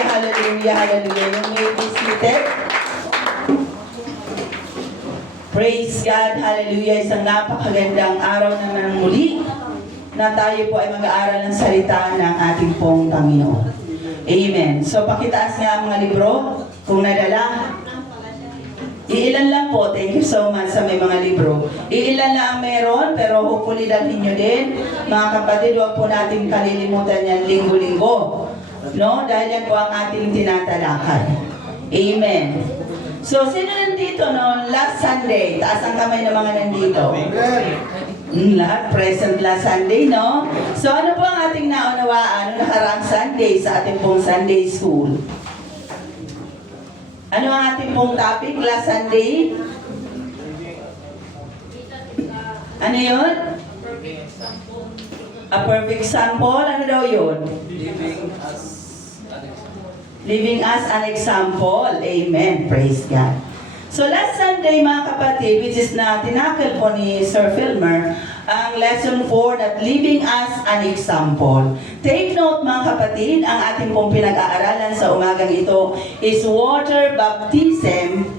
Hallelujah, hallelujah, hallelujah. You may be seated. Praise God, hallelujah. Isang napakagandang araw naman muli na tayo po ay mag-aaral ng salita ng ating pong Panginoon. Amen. So, pakitaas nga mga libro kung nadala. Iilan lang po, thank you so much sa may mga libro. Iilan lang ang meron, pero hopefully dalhin nyo din. Mga kapatid, huwag po natin kalilimutan yan linggo-linggo. No? Dahil yan po ang ating tinatalakay. Amen. So, sino nandito no? Last Sunday? Taas ang kamay ng mga nandito. Lahat present last Sunday, no? So, ano po ang ating naunawaan noong nakaraang Sunday sa ating pong Sunday School? Ano ang ating pong topic last Sunday? Ano yun? A perfect example. Ano daw yun? Living as an example. Amen. Praise God. So last Sunday mga kapatid, which is na tinakil po ni Sir Filmer, ang lesson 4 that living as an example. Take note mga kapatid, ang ating pong pinag-aaralan sa umagang ito is water baptism.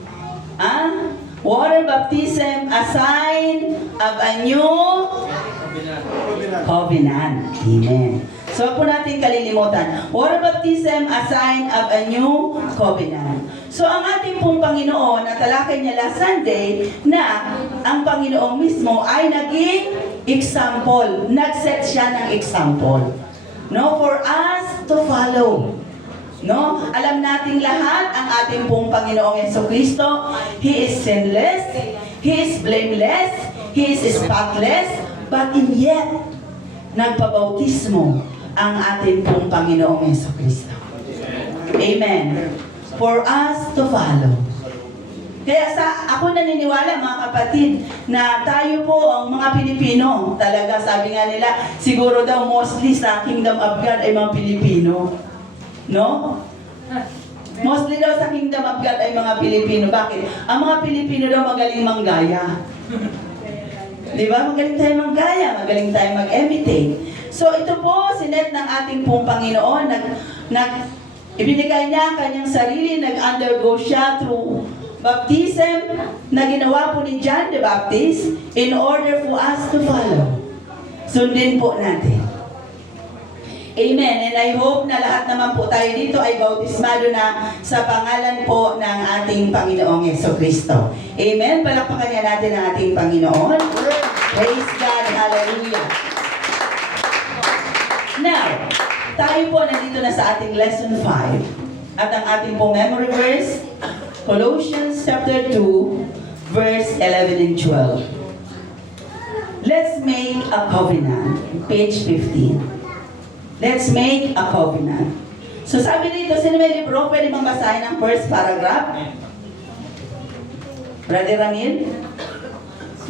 Water baptism, a sign of a new covenant. Amen. So, huwag po natin kalilimutan. Water baptism, a sign of a new covenant. So, ang ating pong Panginoon, natalakay niya last Sunday, na ang Panginoon mismo ay naging example. Nag-set siya ng example. No? For us to follow. No? Alam nating lahat, ang ating pong Panginoong Jesucristo, He is sinless, He is blameless, He is spotless, but in yet, nagpabautismo ang ating pong Panginoong Jesucristo. Amen. For us to follow. Kaya ako naniniwala mga kapatid na tayo po ang mga Pilipino. Talaga sabi nga nila, siguro daw mostly sa Kingdom of God ay mga Pilipino. No? Mostly daw sa Kingdom of God ay mga Pilipino. Bakit? Ang mga Pilipino daw magaling manggaya. Di ba? Magaling tayo manggaya, magaling tayo mag-imitate. So ito po, sinet ng ating pong Panginoon, ibinigay niya ang kanyang sarili, nag-undergo siya through baptism na ginawa po ni John the Baptist in order for us to follow. Sundin po natin. Amen. And I hope na lahat naman po tayo dito ay bautismado na sa pangalan po ng ating Panginoong Jesucristo. Amen. Palakpakan niya natin ang ating Panginoon. Praise God. Hallelujah. Now, tayo po nandito na sa ating lesson 5. At ang ating po memory verse, Colossians chapter 2, verse 11 and 12. Let's make a covenant. Page 15. Let's make a covenant. So sabi dito, sino may libro, pwede bang basahin ang first paragraph? Brother Ramil?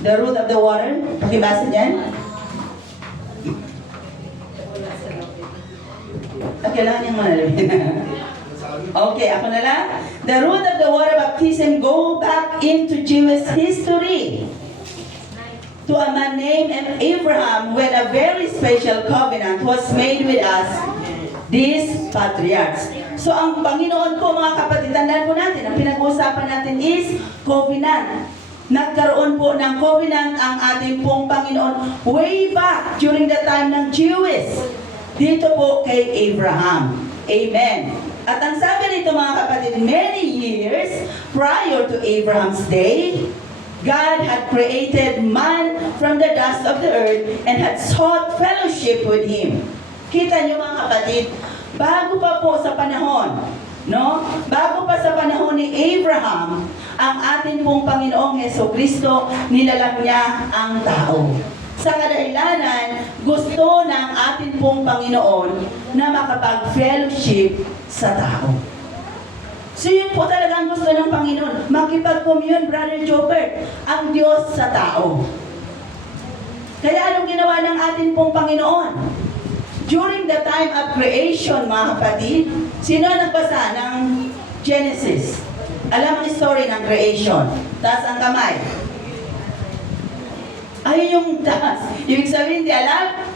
The root of the water? Pakibasa niyan? Kailangan niyang manalawin. Okay, ako na lang. The root of the water baptism go back into Jewish history. To a man named Abraham when a very special covenant was made with us, these patriarchs. So ang Panginoon po mga kapatid, tandaan po natin, ang pinag-uusapan natin is covenant. Nagkaroon po ng covenant ang ating pong Panginoon way back during the time ng Jewish. Dito po kay Abraham. Amen. At ang sabi nito mga kapatid, many years prior to Abraham's day, God had created man from the dust of the earth and had sought fellowship with Him. Kita niyo mga kapatid, bago pa po sa panahon, no? Bago pa sa panahon ni Abraham, ang ating pong Panginoong Jesucristo, nilalang niya ang tao. Sa kadahilanan, gusto ng ating pong Panginoon na makapag-fellowship sa tao. So yun po talagang gusto ng Panginoon, makipag-commune, Brother Jobert, ang Diyos sa tao. Kaya anong ginawa ng ating pong Panginoon? During the time of creation, mga kapatid, sino nagbasa ng Genesis? Alam ang story ng creation. Taas ang kamay. Ayun yung taas. Ibig sabihin, di alam?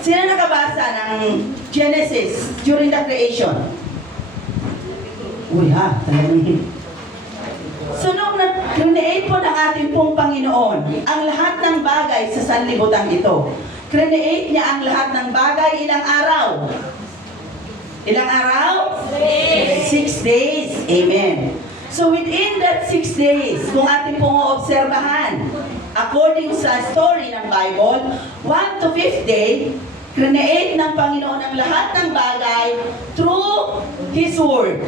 Sino nakabasa ng Genesis during the creation? Uy ha, talagang. So nung nag-create po ng ating pong Panginoon, ang lahat ng bagay sa sanlibutan ito, create niya ang lahat ng bagay ilang araw? Ilang araw? 6 days. Amen. So within that 6 days, kung ating pong obserbahan, according sa story ng Bible, 1 to 5th day, create ng Panginoon ang lahat ng bagay through His Word.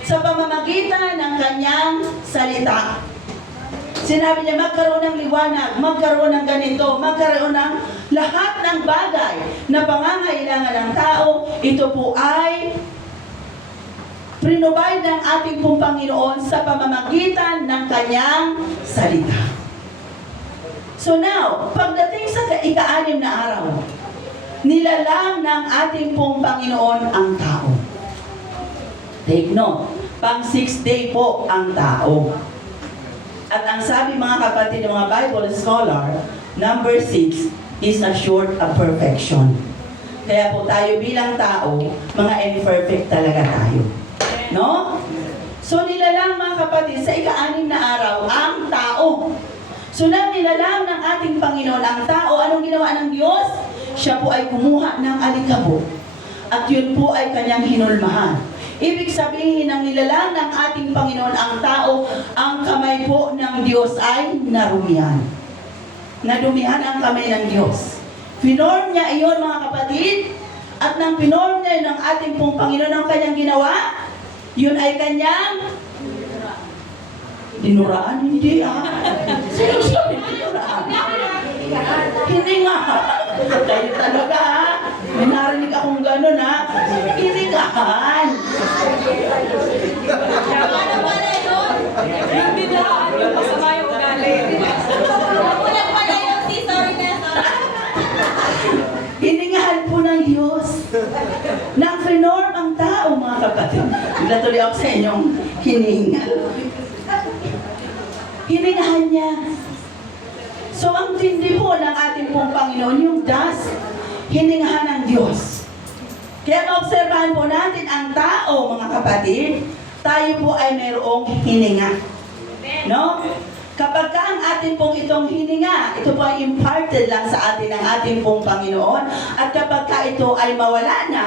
Sa pamamagitan ng Kanyang salita. Sinabi niya, magkaroon ng liwanag, magkaroon ng ganito, magkaroon ng lahat ng bagay na pangangailangan ng tao, ito po ay prinobide ng ating pong Panginoon sa pamamagitan ng Kanyang salita. So now, pagdating sa ika-6 na araw, nilalang ng ating pong Panginoon ang tao. Take note, pang 6th day po ang tao. At ang sabi mga kapatid ng mga Bible scholar, number 6 is assured of perfection. Kaya po tayo bilang tao, mga imperfect talaga tayo. No? So nilalang mga kapatid sa ika-6 na araw ang tao. So nang nilalang ng ating Panginoon ang tao, anong ginawa ng Diyos? Siya po ay kumuha ng alikabok. At yun po ay kanyang hinulmahan. Ibig sabihin ng nilalang ng ating Panginoon ang tao, ang kamay po ng Diyos ay narumihan. Nadumihan ang kamay ng Diyos. Pinorm niya iyon mga kapatid, at nang pinorm niya ng ating pong Panginoon ang kanyang ginawa, yun ay kanyang dinuraan, hindi Sino sabi dinuraan? Hininga. Kayo talaga May narinig akong gano'n Hiningahan. Ano pala yun? Yung bidaan, yung masama yung ugali. Wala pala yun, sorry na. Hiningahan po ng Diyos. Nang finorm ang tao, mga kapatid. Natuloy ako sa inyong hininga. Hiningahan niya. So ang tindi po ng ating pong Panginoon, yung dust, hiningahan ng Diyos. Kaya maobserbahan po natin ang tao, mga kapatid, tayo po ay mayroong hininga. No? Kapag ka ang atin pong itong hininga, ito po ay imparted lang sa atin ng ating pong Panginoon, at kapag ka ito ay mawala na,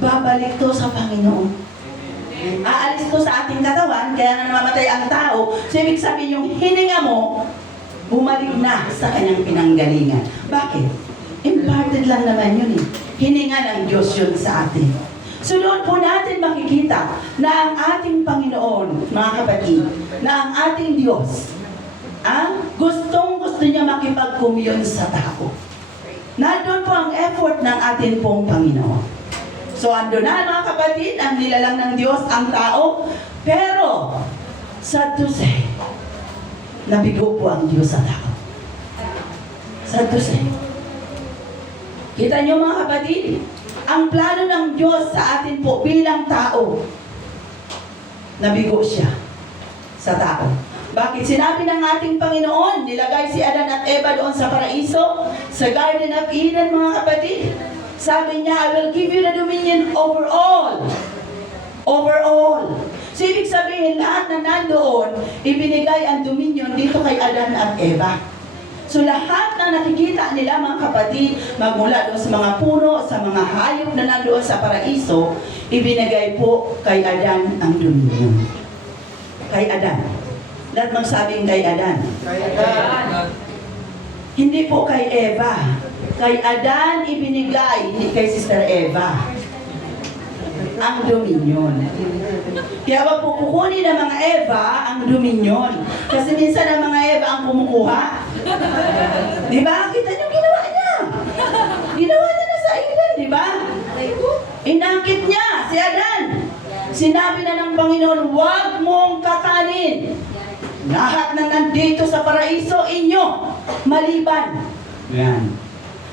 babalik to sa Panginoon. Aalis to sa ating katawan, kaya na namamatay ang tao. So ibig sabihin yung hininga mo, bumalik na sa kanyang pinanggalingan. Bakit? Imparted lang naman yun Hininga ng Diyos yun sa atin. So doon po natin makikita na ang ating Panginoon, mga kapatid, na ang ating Diyos, gustong-gusto niya makipag-commune sa tao. Nandun po ang effort ng ating pong Panginoon. So ando na mga kapatid, ang nilalang ng Diyos ang tao, pero sad to say, nabigo po ang Diyos sa tao. Sad to say. Kita niyo mga kapatid, ang plano ng Diyos sa atin po bilang tao, nabigo siya sa tao. Bakit? Sinabi ng ating Panginoon, nilagay si Adan at Eva doon sa paraiso, sa Garden of Eden, mga kapatid. Sabi niya, I will give you the dominion over all. Over all. So, ibig sabihin, lahat na nandoon, ibinigay ang dominion dito kay Adan at Eva. So, lahat na nakikita nila, mga kapatid, magmula doon sa mga puno, sa mga hayop na nandoon sa paraiso, ibinigay po kay Adan ang dominion. Kay Adan. Lahat magsabing kay Adan. Kay Adan. Hindi po kay Eva. Kay Adan ibinigay, hindi kay Sister Eva, ang dominion. Kaya wag po kukunin ng mga Eva ang dominion. Kasi minsan ang mga Eva ang kumukuha. Di ba? Kita niyo ginawa niya. Ginawa niya na sa Eden, di ba? Inangkit niya si Adan. Sinabi na ng Panginoon, huwag mong kakanin lahat na nandito sa paraiso inyo, maliban. Yan.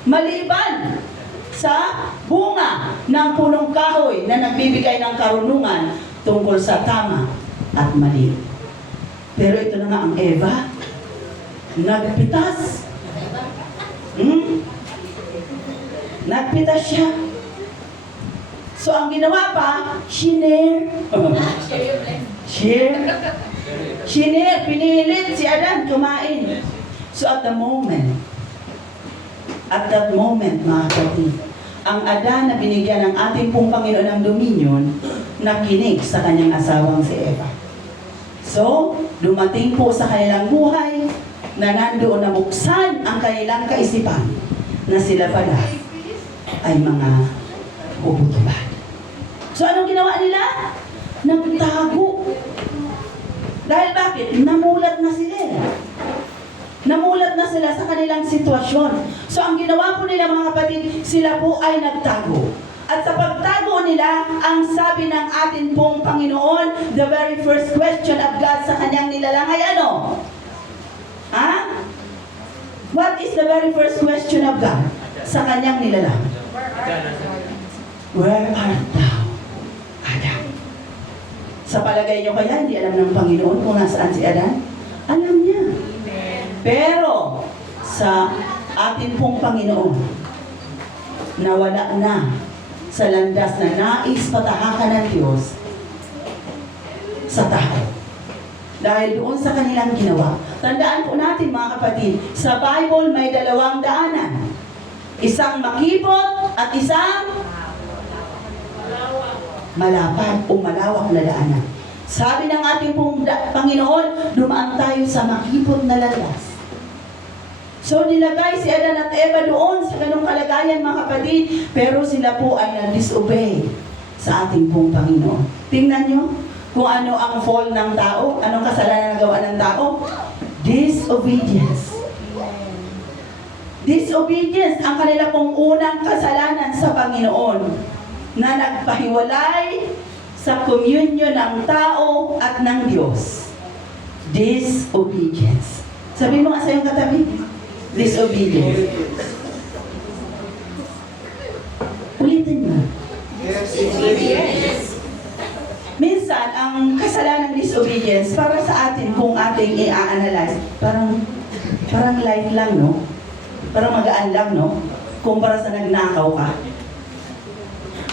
Maliban sa bunga ng punong kahoy na nagbibigay ng karunungan tungkol sa tama at mali. Pero ito na nga ang Eva, nagpitas. Nagpitas siya. So ang ginawa pa, shinare. Share. Shinare, pinilit si Adan kumain. So at that moment, mga kapatid, ang Adan na binigyan ng ating pong Panginoon ng dominion, nakinig sa kanyang asawang si Eva. So, dumating po sa kanilang buhay na nandoon na buksan ang kanilang kaisipan na sila pala ay mga ubutubad. So, anong ginawa nila? Nagtago. Dahil bakit? Namulat na sila. Namulat na sila sa kanilang sitwasyon. So, ang ginawa po nila mga kapatid, sila po ay nagtago. At sa pagtago nila, ang sabi ng atin pong Panginoon, the very first question of God sa kanyang nilalang ay ano? Ha? What is the very first question of God sa kanyang nilalang? Where art thou, Adam? Sa palagay nyo kaya, hindi alam ng Panginoon kung nasaan si Adan? Alam niya. Pero, sa atin pong Panginoon, nawala na sa landas na nais patahakan ng Diyos sa tao. Dahil doon sa kanilang ginawa. Tandaan po natin mga kapatid, sa Bible may dalawang daanan. Isang makipot at isang malapad o malawak na daanan. Sabi ng ating pong Panginoon, dumaan tayo sa makipot na landas. So nilagay si Adan at Eva doon sa ganung kalagayan mga kapatid, pero sila po ay nag-disobey sa ating pong Panginoon. Tingnan nyo kung ano ang fall ng tao, anong kasalanan na gawa ng tao? Disobedience. Disobedience ang kanila pong unang kasalanan sa Panginoon na nagpahiwalay sa communion ng tao at ng Diyos. Disobedience. Sabi mo nga sa iyong katabi, disobedience. Ulitin mo. Minsan, ang kasalanan ng disobedience, para sa atin, kung ating i-analyze, parang light lang, no? Parang magaan lang, no? Kumpara sa nagnakaw ka.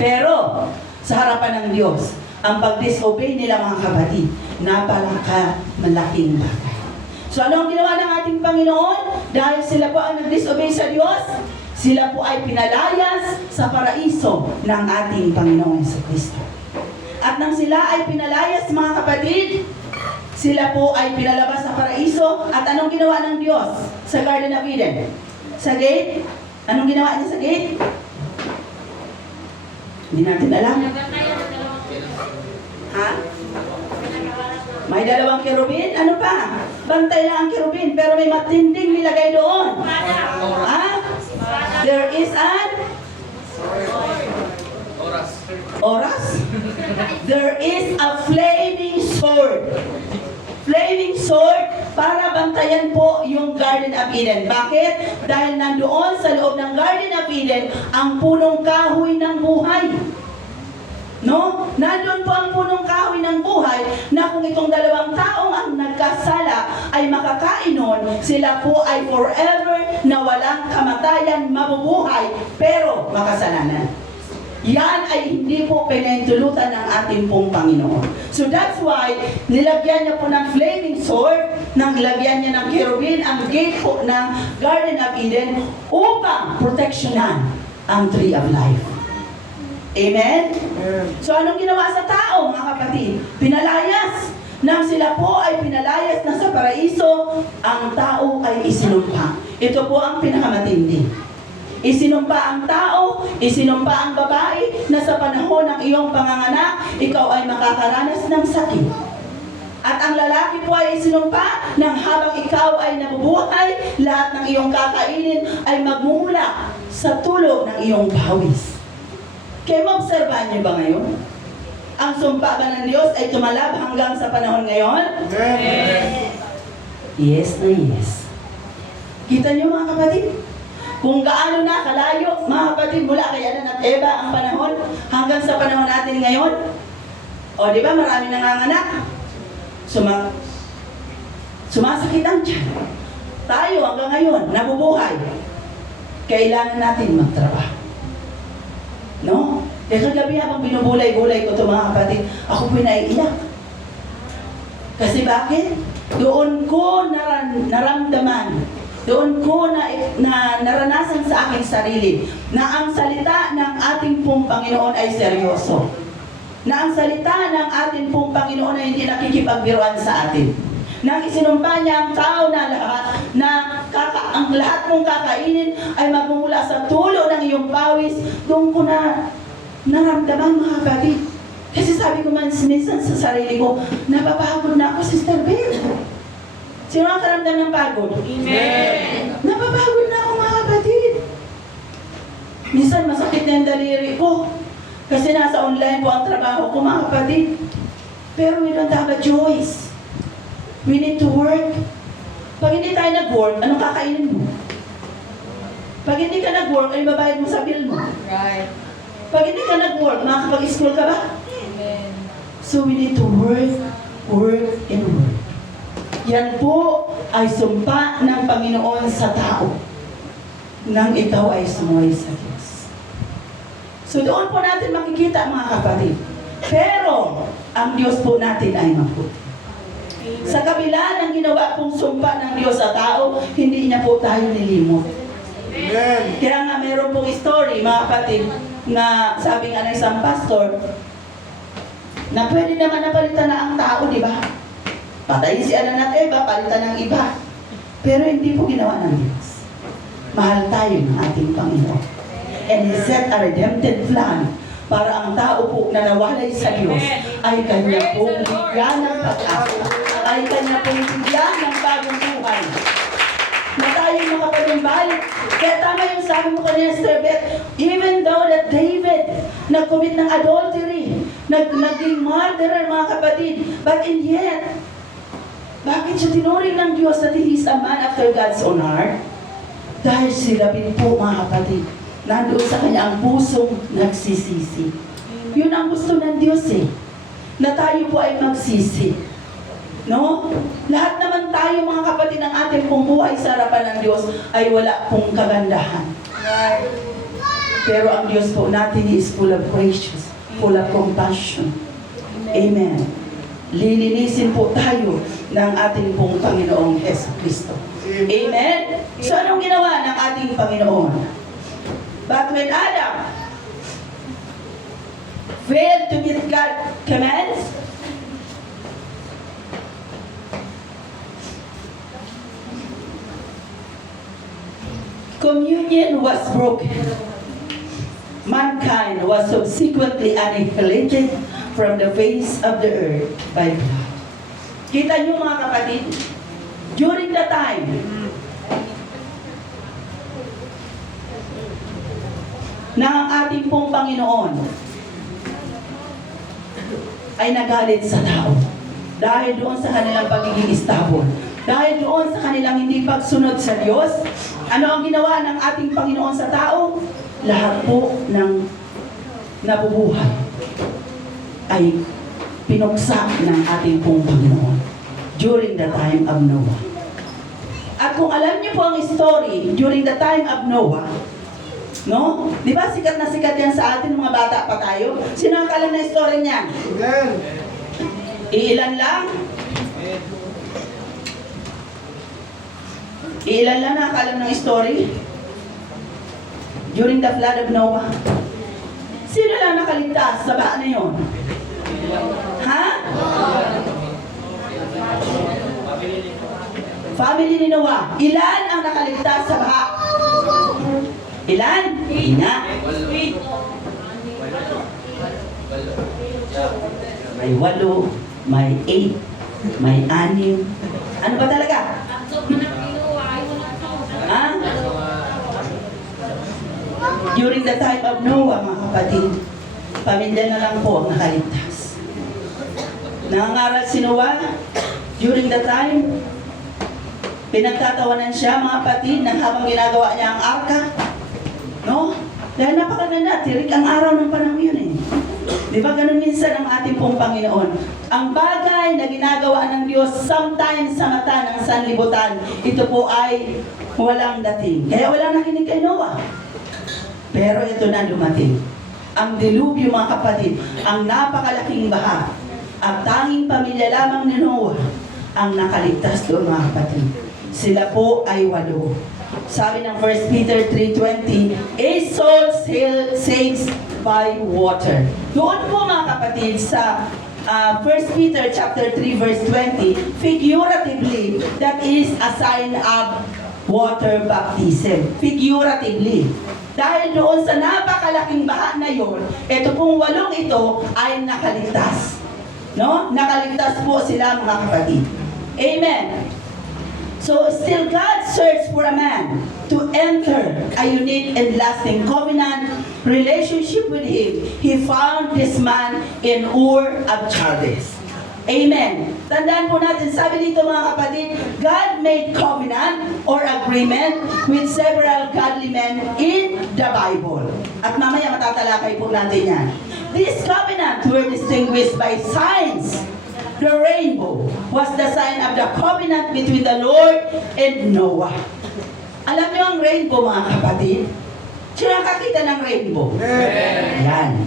Pero, sa harapan ng Diyos, ang pag-disobey nila mga kapatid, napaka-malaking bagay. So ano ang ginawa ng ating Panginoon? Dahil sila po ang nag-disobey sa Diyos, sila po ay pinalayas sa paraiso ng ating Panginoon Jesucristo. At nang sila ay pinalayas mga kapatid, sila po ay pinalabas sa paraiso. At anong ginawa ng Diyos sa Garden of Eden? Sa gate? Anong ginawa niya sa gate? Hindi natin alam. Ha? May dalawang kerubin? Ano pa? Bantay lang ang kerubin, pero may matinding nilagay doon. Ha? There is an oras. There is a flaming sword. Flaming sword para bantayan po yung Garden of Eden. Bakit? Dahil nandoon sa loob ng Garden of Eden ang punong kahoy ng buhay. No? Nandun po ang punong kahoy ng buhay na kung itong dalawang taong ang nagkasala ay makakain nun, sila po ay forever na walang kamatayan, mabubuhay, pero makasalanan. Yan ay hindi po pinahintulutan ng ating pong Panginoon. So that's why, nilagyan niya po ng flaming sword, nilagyan niya ng cherubim, ang gate po ng Garden of Eden upang proteksyonan ang Tree of Life. Amen? So anong ginawa sa tao, mga kapatid? Pinalayas. Nang sila po ay pinalayas na sa paraiso, ang tao ay isinumpa. Ito po ang pinakamatindi. Isinumpa ang tao, isinumpa ang babae na sa panahon ng iyong panganganak, ikaw ay makakaranas ng sakit. At ang lalaki po ay isinumpa nang habang ikaw ay nabubuhay, lahat ng iyong kakainin ay magmumula sa tulog ng iyong pawis. Kaya maobserbahan niyo ba ngayon? Ang sumpa ba ng Diyos ay tumalab hanggang sa panahon ngayon? Yes na yes. Kita niyo mga kapatid? Kung gaano na kalayo, mga kapatid, mula kay Adan at Eva ang panahon hanggang sa panahon natin ngayon. O di ba marami nanganganak? Sumasakit ang tiyan. Tayo hanggang ngayon, nabubuhay. Kailangan natin magtrabaho. No? Kaya kagabi habang binubulay-bulay ko ito mga kapatid, ako po'y naiiyak. Kasi bakit? Doon ko naramdaman, doon ko naranasan sa aking sarili na ang salita ng ating pong Panginoon ay seryoso. Na ang salita ng ating pong Panginoon ay hindi nakikipagbiruan sa atin. Nang isinumpa niya ang tao na lahat, ang lahat mong kakainin ay magmumula sa tulo ng iyong pawis, doon ko na naramdaman mga kapatid. Kasi sabi ko minsan sa sarili ko, napapagod na ako, Sister Beth. Sino ang karamdam ng pagod? Amen. Napapagod na ako mga kapatid. Minsan masakit na yung daliri ko. Kasi nasa online po ang trabaho ko mga kapatid. Pero we don't have a choice. We need to work. Pag hindi tayo nag-work, anong kakainin mo? Pag hindi ka nag-work, ano babayad mo sa bill mo? Right. Pag hindi ka nag-work, makakapag-school ka ba? Amen. So we need to work, and work. Yan po ay sumpa ng Panginoon sa tao nang ikaw ay sumuhay sa Diyos. So doon po natin makikita mga kapatid. Pero ang Diyos po natin ay mabuti. Sa kabila ng ginawa pong sumpa ng Diyos sa tao, hindi niya po tayo nilimot. Amen. Kaya nga mayroon pong story, mga kapatid, na sabi nga ng isang pastor, na pwede naman napalitan na ang tao, di ba? Patayin si Adan at Eva, palitan ng iba. Pero hindi po ginawa ng Diyos. Mahal tayo ng ating Panginoon. And He set a redempted plan para ang tao po na nawalay sa Diyos ay Kanya pong bigyan ng pag-asa. Ay Kanya pong bigyan ng bagong buhay. Na tayo makapalumbalik. Kaya tama yung sabi mo kanina, Sister Beth, even though that David nag-commit ng adultery, naging murderer mga kapatid, but in yet, bakit siya tinuring ng Diyos that he is a man after God's own heart? Dahil si David po mga kapatid, nandoon sa kanya ang pusong nagsisisi. Yun ang gusto ng Diyos eh, na tayo po ay magsisi. No? Lahat naman tayo mga kapatid ng ating pong buhay sa harapan ng Diyos ay wala pong kagandahan. Pero ang Diyos po natin is full of gracious, full of compassion. Amen. Lilinisin po tayo ng ating pong Panginoong Hesus Kristo. Amen. So anong ginawa ng ating Panginoon? But when Adam failed to meet God's commands, communion was broken. Mankind was subsequently annihilated from the face of the earth by blood. Kita niyo mga kapatid, during the time na ang ating pong Panginoon ay nagalit sa tao dahil doon sa kanilang pagiging istabol, dahil doon sa kanilang hindi pagsunod sa Diyos, ano ang ginawa ng ating Panginoon sa tao? Lahat po ng nabubuhay ay pinuksa ng ating pong Panginoon during the time of Noah. At kung alam niyo po ang story during the time of Noah, no? Di ba sikat na sikat yan sa atin, mga bata pa tayo? Sino ang alam na story niyan? Amen. Ilan lang? Ilan lang nakakalam ng story? During the flood of Noah. Sino lang nakaligtas sa baha na yun? Ha? Family ni Noah. Ilan ang nakaligtas sa baha? Ilan? Ina. May 8, may 8, may 6. Ano ba talaga? Ha? During the time of Noah, mga kapatid, pamilya na lang po ang nakaligtas. Nangangaral si Noah, during the time, pinagtatawanan siya, mga kapatid, nang habang ginagawa niya ang arka. No? Dahil napakaganda, tirik ang araw ng panahon yun eh. Di ba ganun minsan ang ating pong Panginoon? Ang bagay na ginagawa ng Diyos sometimes sa mata ng sanlibutan, ito po ay walang dating. Kaya walang nakinig kay Noah. Pero ito na dumating. ang dilubyo mga kapatid, ang napakalaking baha, at tanging pamilya lamang ni Noah ang nakaligtas doon mga kapatid. Sila po ay 8. Sabi ng 1 Peter 3:20, a soul saves by water. Doon po mga kapatid sa 1 Peter chapter 3 verse 20, figuratively, that is a sign of water baptism. Figuratively. Dahil doon sa napakalaking baha na yon, ito pong 8 ito ay nakaligtas. No? Nakaligtas po sila mga kapatid. Amen. So still God searched for a man to enter a unique and lasting covenant relationship with Him. He found this man in Ur of Chaldees. Amen. Tandaan po natin, sabi dito mga kapatid, God made covenant or agreement with several godly men in the Bible. At mamaya matatalakay po natin yan. These covenants were distinguished by signs. The rainbow was the sign of the covenant between the Lord and Noah. Alam niyo ang rainbow mga kapatid? Sino nakakita ng rainbow? Yan.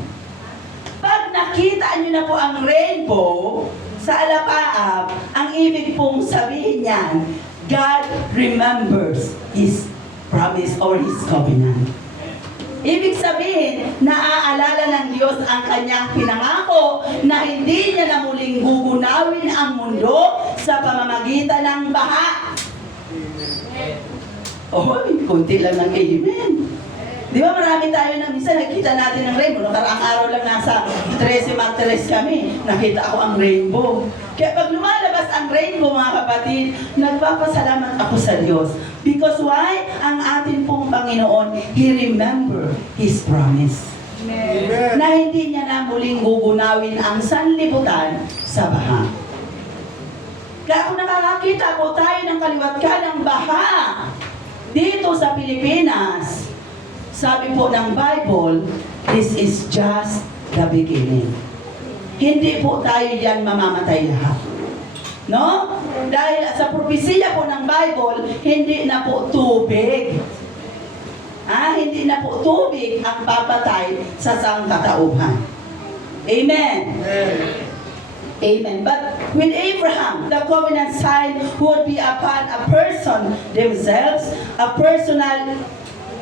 Pag nakita niyo na po ang rainbow sa alapaap, ang ibig pong sabihin niyan, God remembers His promise or His covenant. Ibig sabihin, naaalala ng Diyos ang kanyang pinangako na hindi niya na muling gugunawin ang mundo sa pamamagitan ng baha. Oh, kunti lang ng amen. Di ba marami tayo na minsan nakita natin ng rainbow. Nakaraang araw lang nasa 13 Magteres kami, nakita ako ang rainbow. Kaya pag lumalabas ang rainbow mga kapatid, nagpapasalamat ako sa Diyos. Because why? Ang atin pong Panginoon, He remember His promise. Amen. Na hindi niya na muling gugunawin ang sanlibutan sa baha. Kaya kung nakakakita po tayo ng kaliwat ka ng baha dito sa Pilipinas, sabi po ng Bible, this is just the beginning. Hindi po tayo diyan mamamatay lahat. No? Dahil sa propesiya po ng Bible, hindi na po tubig. Hindi na po tubig ang papatay sa sangkatauhan. Amen. Amen. But with Abraham, the covenant sign would be upon a person themselves, a personal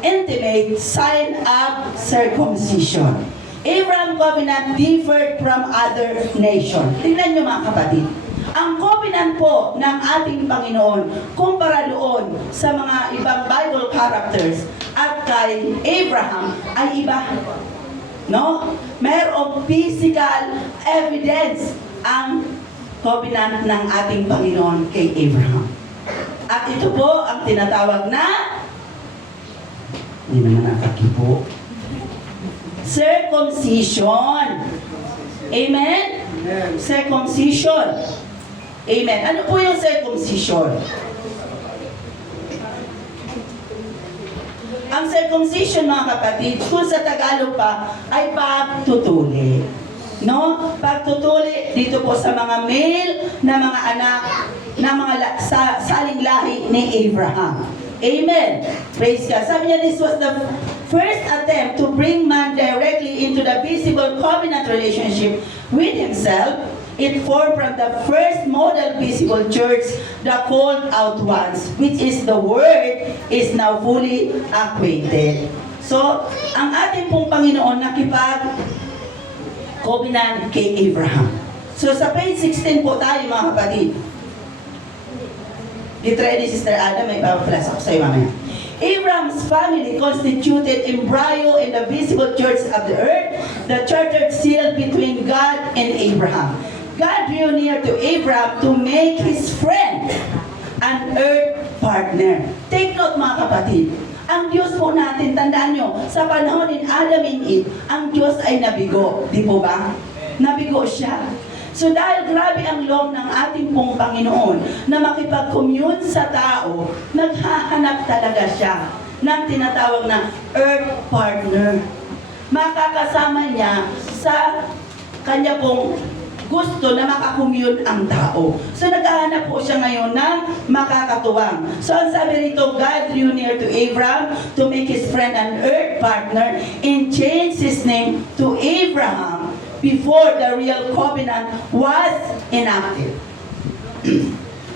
intimate sign of circumcision. Abraham covenant differed from other nation. Tingnan nyo mga kapatid. Ang covenant po ng ating Panginoon kumpara doon sa mga ibang Bible characters at kay Abraham ay iba. No? Mayroong physical evidence ang covenant ng ating Panginoon kay Abraham. At ito po ang tinatawag na hindi naman nakakipo. Circumcision. Amen? Circumcision. Amen. Ano po yung circumcision? Ang circumcision mga kapatid, kung sa Tagalog pa, ay pagtutuli. No? Pagtutuli dito po sa mga male na mga anak na mga saling lahi ni Abraham. Amen. Praise God. Sabi niya, this was the first attempt to bring man directly into the visible covenant relationship with himself. It formed from the first model visible church, the called out ones, which is the word, is now fully acquainted. So, ang ating pong Panginoon nakipag-covenant kay Abraham. So, sa page 16 po tayo mga kapatid. Get ready, Sister Ada, may pa-flash ako sa'yo mamaya. Abraham's family constituted embryo in the visible church of the earth, the chartered seal between God and Abraham. God drew near to Abraham to make his friend an earth partner. Take note mga kapatid, ang Diyos po natin, tandaan nyo, sa panahon ni Adam and Eve, ang Diyos ay nabigo. Di po ba? Nabigo siya. So dahil grabe ang loob ng ating pong Panginoon na makipag-commune sa tao, naghahanap talaga siya ng tinatawag na earth partner. Makakasama niya sa kanya pong gusto na makakommune ang tao. So naghahanap po siya ngayon ng makakatuwang. So ang sabi rito, God drew near to Abraham to make his friend an earth third partner and changed his name to Abraham before the real covenant was enacted.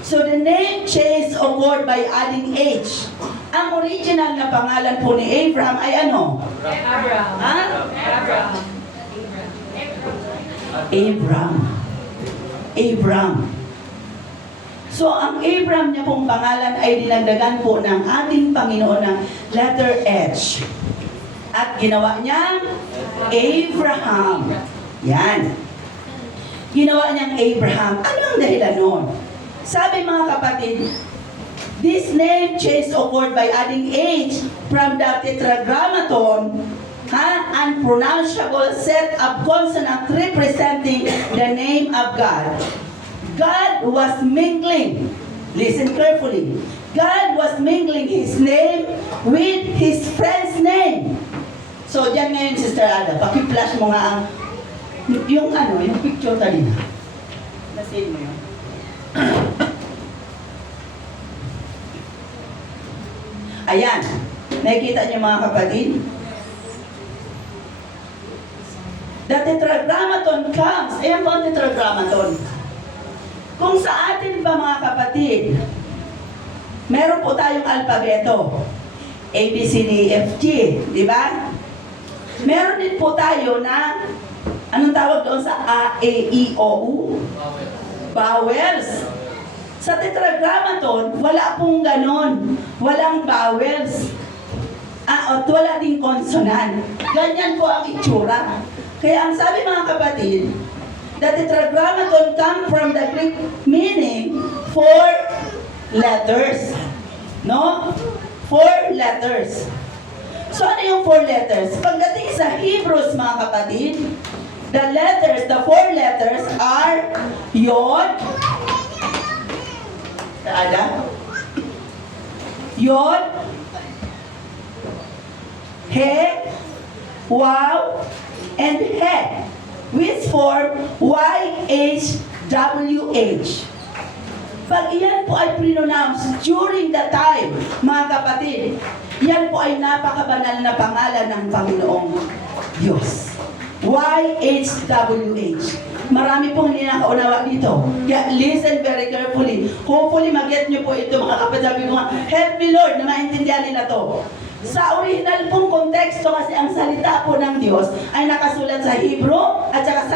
So the name change occurred by adding H. Ang original na pangalan po ni Abraham ay ano? Abraham. Ha? Abraham. Abram. Abram. So, ang Abram niya pong pangalan ay dinagdagan po ng ating Panginoon ng letter H. At ginawa niyang Abraham. Yan. Ginawa niyang Abraham. Ano ang dahilan nun? Sabi mga kapatid, this name change occurred by adding H from the tetragrammaton, unpronounceable set of consonant representing the name of God. God was mingling, listen carefully, God was mingling His name with His friend's name. So, dyan ngayon, Sister Ada, paki-flash mo nga ang, yung picture kanina. Nasin mo yun. Ayan, nakikita niyo mga kapatid? The tetragrammaton comes, ayan po ang tetragrammaton. Kung sa atin ba mga kapatid, meron po tayong alpabeto. A, B, C, D, E, F, G. Di ba? Meron din po tayo na, anong tawag doon sa A, E, I, O, U? Vowels. Sa tetragrammaton, wala pong ganon. Walang vowels. At wala ding consonant. Ganyan po ang itsura. Kaya ang sabi mga kapatid, the tetragrammaton come from the Greek meaning 4 letters. No? 4 letters. So ano yung 4 letters? Pagdating sa Hebrews mga kapatid, the 4 letters are Yod, Ada, Yod, He, Waw, and He, which form YHWH. Pag iyan po ay pronounce during the time, mga kapatid, yan po ay napakabanal na pangalan ng Panginoong Diyos. YHWH. Marami pong hindi nakaunawa dito. Kaya listen very carefully. Hopefully mag-get nyo po ito mga kapatid. Sabi ko nga, help me Lord na maintindihan nila to. Sa original pong konteksto kasi ang salita po ng Diyos ay nakasulat sa Hebrew at saka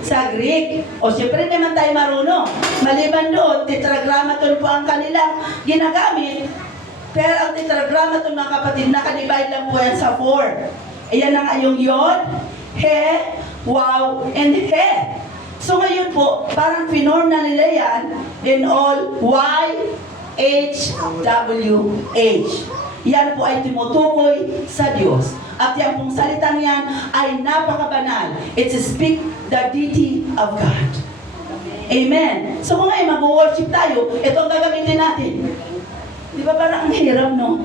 sa Greek. O siyempre naman tayo marunong. Maliban doon, tetragrammaton po ang kanilang ginagamit. Pero ang tetragrammaton mga kapatid, nakadivide lang po yan sa 4. Ayan na nga yung Yod, He, Waw, and He. So ngayon po, parang pinorm na nila yan in all YHWH. Yan po ay tumutukoy sa Diyos. At yan pong salitang yan ay napakabanal. It speak the deity of God. Amen. So kung ngayon mag-worship tayo, ito ang gagamitin natin. Di ba parang ang hirap, no?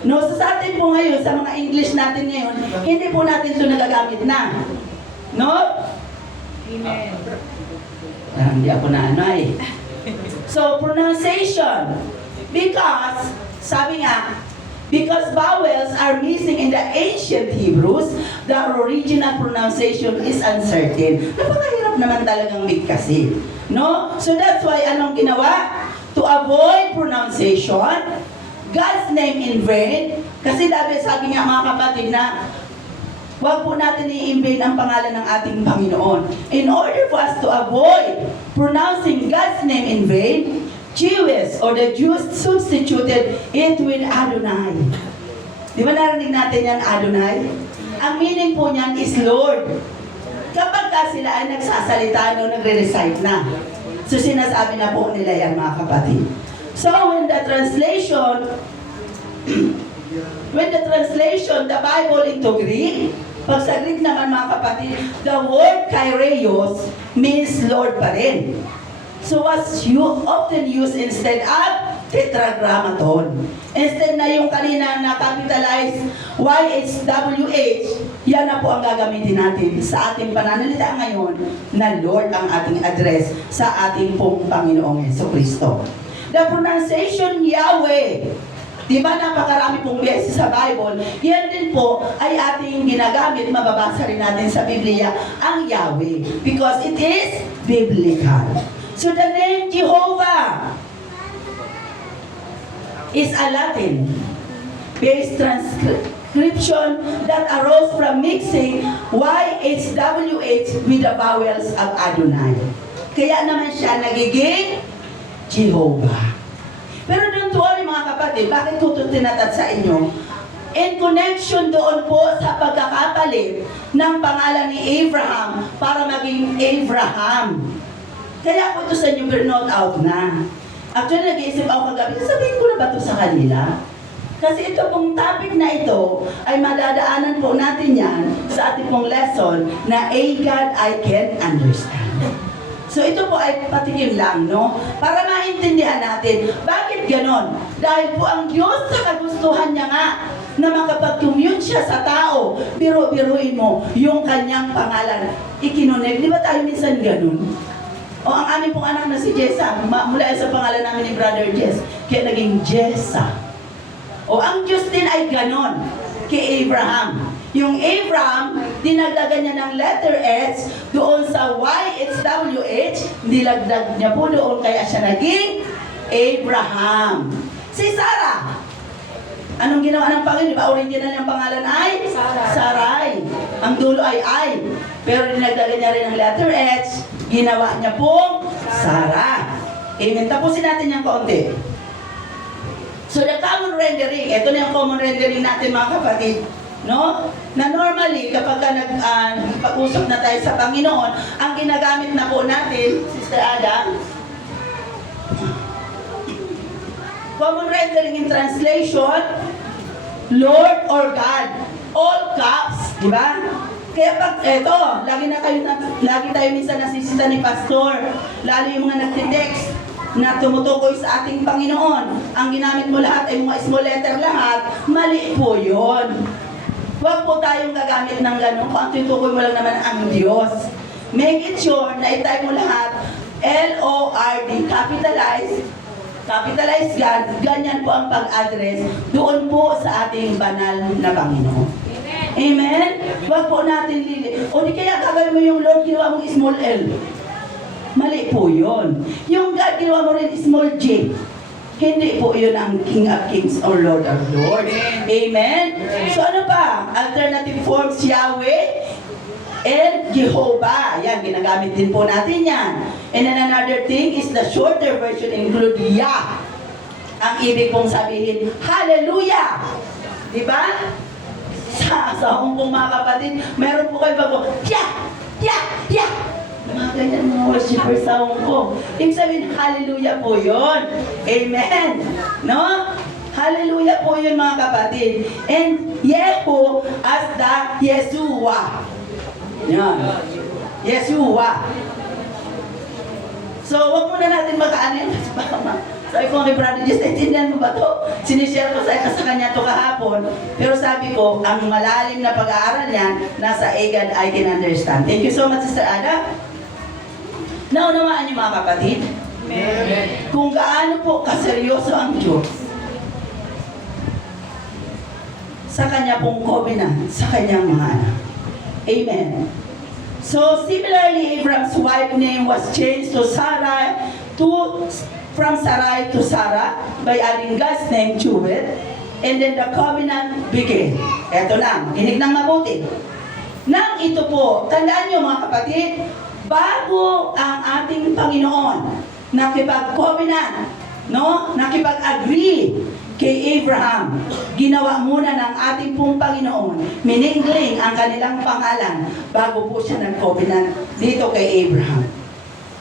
No, so sa atin po ngayon, sa mga English natin ngayon, hindi po natin ito nagagamit na. No? Amen. Parang hindi ako na ano eh. So, pronunciation. Because, sabi nga, because vowels are missing in the ancient Hebrews, the original pronunciation is uncertain. Napakahirap naman talagang bigkasin. No? So that's why, anong ginawa? To avoid pronunciation, God's name in vain, kasi sabi nga mga kapatid na huwag po natin i-invade ang pangalan ng ating Panginoon. In order for us to avoid pronouncing God's name in vain, Jews or the Jews substituted it with Adonai. Di ba narinig natin yan, Adonai? Ang meaning po niyan is Lord. Kapag sila ay nagsasalita, nagre-recite na. So sinasabi na po nila yan mga kapatid. So when the translation, the Bible into Greek, pag sa Greek naman mga kapatid, the word Kyrios means Lord pa rin. So was often used instead of tetragrammaton. Instead na yung kanina na capitalized YHWH, yan na po ang gagamitin natin sa ating pananalita ngayon na Lord ang ating address sa ating pong Panginoong Jesucristo. The pronunciation Yahweh Di ba napakarami pong beses sa Bible, yan din po ay ating ginagamit, mababasa rin natin sa Biblia, ang Yahweh. Because it is biblical. So the name Jehovah is a Latin-based transcription that arose from mixing YHWH with the vowels of Adonai. Kaya naman siya nagiging Jehovah. Pero don't worry mga kapatid, bakit ko ito tinatad sa inyo? In connection doon po sa pagkakapalit ng pangalan ni Abraham para maging Abraham. Kaya ko ito sa inyo note out na. Actually, nag-iisip ako kagabi, sabihin ko na ba ito sa kanila? Kasi ito pong topic na ito ay madadaanan po natin yan sa ating pong lesson na A God I Can Understand. So ito po ay patikim lang, no? Para maintindihan natin, bakit ganon? Dahil po ang Diyos sa kagustuhan niya nga na makapag-commute siya sa tao, biro-biruin mo yung kanyang pangalan. Ikinoneg, di ba tayo minsan ganon? O ang aming pong anak na si Jessa, mula sa pangalan namin ni Brother Jess, kaya naging Jessa. O ang Diyos din ay ganon kay Abraham. Yung Abraham, dinagdagan niya ng letter H doon sa YHWH, nilagdag niya po doon kaya siya naging Abraham. Si Sarah, anong ginawa ng Panginoon? Di ba original niyang pangalan ay? Sarai. Ang dulo ay I. Pero dinagdagan niya rin ng letter H, ginawa niya pong Sarah. Amen. Tapusin natin yung kaunti. So the common rendering, ito na yung common rendering natin mga kapatid. No? Na normally, kapag nag-pag-usap na tayo sa Panginoon, ang ginagamit na po natin, Sister Ada, common rendering in translation, Lord or God. All caps, di ba? Kaya pag, eto, lagi tayo minsan nasisita ni Pastor, lalo yung mga nagtitext, na tumutukoy sa ating Panginoon. Ang ginamit mo lahat ay mga small letter lahat, mali po yun. Huwag po tayong gagamit ng gano'n kung ang tutukoy mo lang naman ang Diyos. Make it sure na itype mo lahat L-O-R-D, capitalize God, ganyan po ang pag-address doon po sa ating banal na Panginoon. Amen? Huwag po natin o di kaya gagawin mo yung Lord, ginawa mong small L. Mali po yun. Yung God, ginawa mo rin small J. Hindi po yun ang King of Kings or Lord of Lords. Amen? So ano pa? Alternative forms, Yahweh and Jehovah. Yan, ginagamit din po natin yan. And then another thing is the shorter version include Yah. Ang ibig pong sabihin, Hallelujah! Diba? Sa pong mga kapatid, meron po kayo bago, Yah! Yah! Yah! Mga ganyan mga worshiper sa Hong Kong. Ibig sabihin, hallelujah po yun. Amen. No? Hallelujah po yun mga kapatid. And Yehu as the Yeshua. Yan. Yeshua. So, wag muna natin makaano yun. Sabi ko kay Brother Jess, naintindihan mo ba ito? Sinishare ko sa kanya ito kahapon. Pero sabi ko, ang malalim na pag-aaral niyan, nasa A God I Can Understand. Thank you so much, Sister Ada. Naunawaan niyo mga kapatid? Amen. Kung gaano po kaseryoso ang Diyos sa kanya pong covenant, sa kanyang mga anak. Amen. So, similarly, Abraham's wife name was changed to Sarai, from Sarai to Sarah by adding God's name to it. And then the covenant began. Eto lang, kinig ng mabuti. Nang ito po, tandaan niyo mga kapatid, bago ang ating Panginoon nakipag-covenant, no? Nakipag-agree kay Abraham, ginawa muna ng ating pong Panginoon, miningling ang kanilang pangalan bago po siya nag-covenant dito kay Abraham.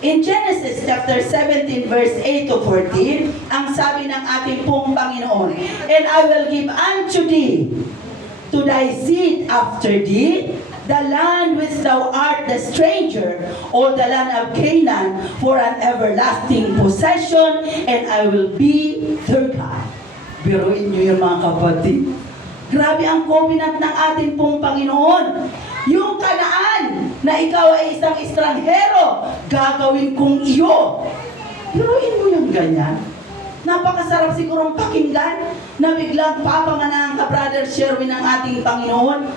In Genesis chapter 17 verse 8 to 14, ang sabi ng ating pong Panginoon, and I will give unto thee, to thy seed after thee, the land which thou art the stranger, or the land of Canaan, for an everlasting possession, and I will be their God. Biruin nyo yung mga kapatid. Grabe ang covenant ng ating pong Panginoon. Yung Kanaan, na ikaw ay isang estranghero, gagawin kong iyo. Biruin mo yung ganyan. Napakasarap sigurong pakinggan na biglang papamanahan ka, Brother Sherwin, ng ating Panginoon.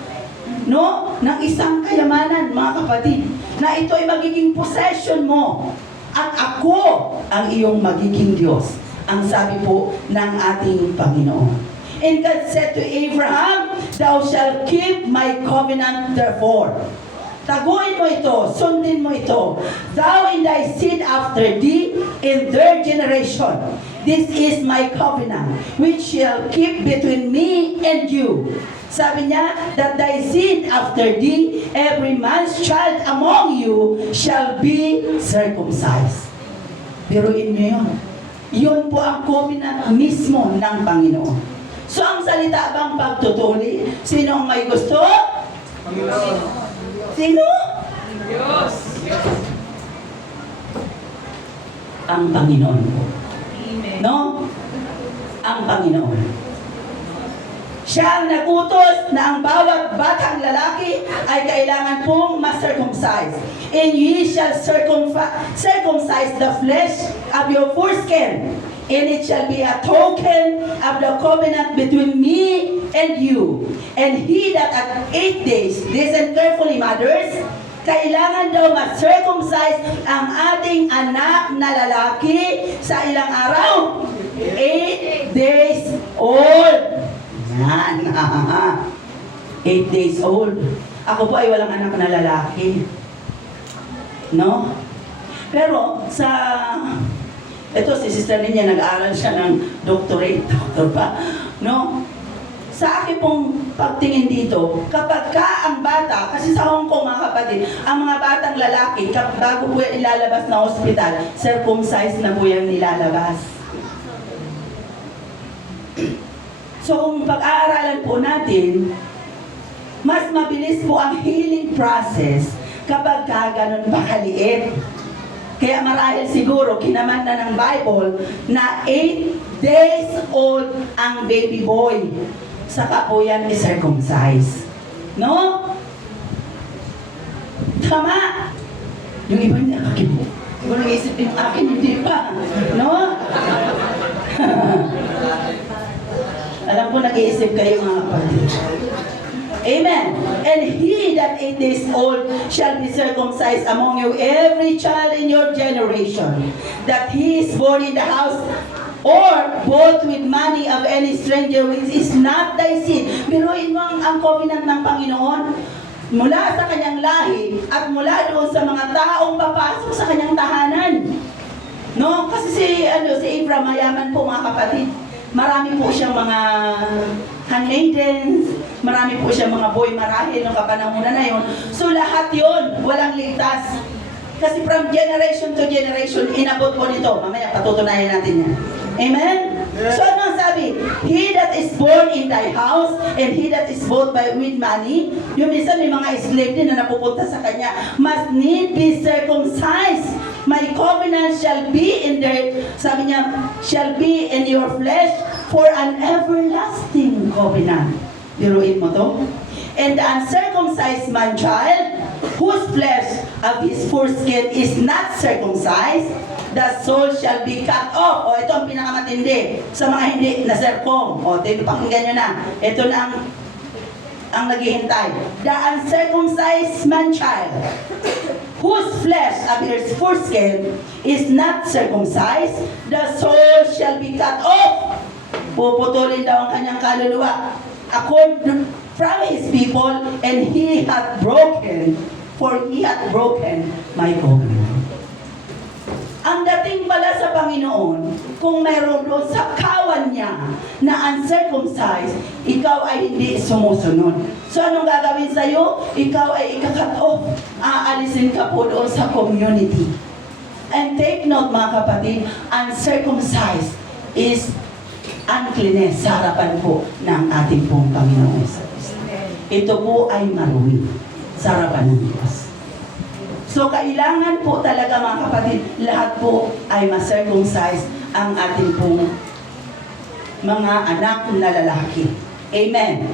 No? Ng isang kayamanan, mga kapatid, na ito ay magiging possession mo. At ako ang iyong magiging Diyos. Ang sabi po ng ating Panginoon. And God said to Abraham, "Thou shalt keep my covenant therefore." Taguin mo ito, sundin mo ito. "Thou and thy seed after thee in their generation. This is my covenant, which shall keep between me and you." Sabi niya, "That thy seed after thee, every man's child among you, shall be circumcised." Biruin niyo yun. Yun po ang covenant mismo ng Panginoon. So, ang salita bang pagtutuli? Sino ang may gusto? Panginoon. Sino? Diyos. Ang Panginoon po. Amen. No? Ang Panginoon. Siya ang nagutos na ang bawat batang lalaki ay kailangan pong ma-circumcise. "And ye shall circumcise the flesh of your foreskin, and it shall be a token of the covenant between me and you. And he that at 8 days," listen carefully, mothers, kailangan daw ma-circumcise ang ating anak na lalaki sa ilang araw? 8 days old. Yan. 8 days old. Ako po ay walang anak na lalaki. No? Pero ito si Sister Linya, nag-aaral siya ng doctorate, doctor pa. No? Sa akin pong pagtingin dito, kapag ka ang bata, kasi sa Hong Kong mga kapatid, ang mga batang lalaki, bago po yan ilalabas na ospital, circumcised na po yan nilalabas. So kung pag-aaralan po natin, mas mabilis po ang healing process kapag ka ganun pa kaliit. Kaya marahil siguro kinaman na ng Bible na 8 days old ang baby boy. Saka po yan i-circumcise. No? Tama? Yung iba niya, siguro nag-isip yung akin, hindi pa. No? Alam ko nag-iisip kayo mga kapatid. Amen. "And he that 8 days old shall be circumcised among you, every child in your generation, that he is born in the house or bought with money of any stranger, which is not thy seed." Biruin mo ang covenant ng Panginoon mula sa kanyang lahi at mula doon sa mga taong papasok sa kanyang tahanan. No? Kasi si Abraham, mayaman po mga kapatid. Marami po siyang mga handmaidens, marami po siyang mga boy marahil ng kapanahunan na yon. So lahat yon walang ligtas. Kasi from generation to generation, inabot po nito. Mamaya patutunayan natin yan. Amen? So ano ang sabi? "He that is born in thy house, and he that is bought with money," yung minsan may mga slave din na napupunta sa kanya, "must need be circumcised. My covenant shall be in their," sabi niya, "shall be in your flesh for an everlasting covenant." Biruin mo to. "And the uncircumcised man child, whose flesh of his foreskin is not circumcised, the soul shall be cut off." O, ito ang pinakamatindi sa mga hindi na-circum. O, pakinggan nyo na. Ito na ang naghihintay. "The uncircumcised man child, whose flesh of his foreskin is not circumcised, the soul shall be cut off." Puputulin daw ang kanyang kaluluwa from his people, and he hath broken my covenant. Ang dating pala sa Panginoon, kung mayroon doon sa kawan niya na uncircumcised, ikaw ay hindi sumusunod. So anong gagawin sa'yo? Ikaw ay ika-cut off. Aalisin ka po doon sa community. And take note mga kapatid, uncircumcised is uncleanness sa harapan po ng ating pong Panginoon. Ito po ay marumi sa harapan ng Diyos. So, kailangan po talaga mga kapatid, lahat po ay ma-circumcise ang ating pong mga anak na lalaki. Amen.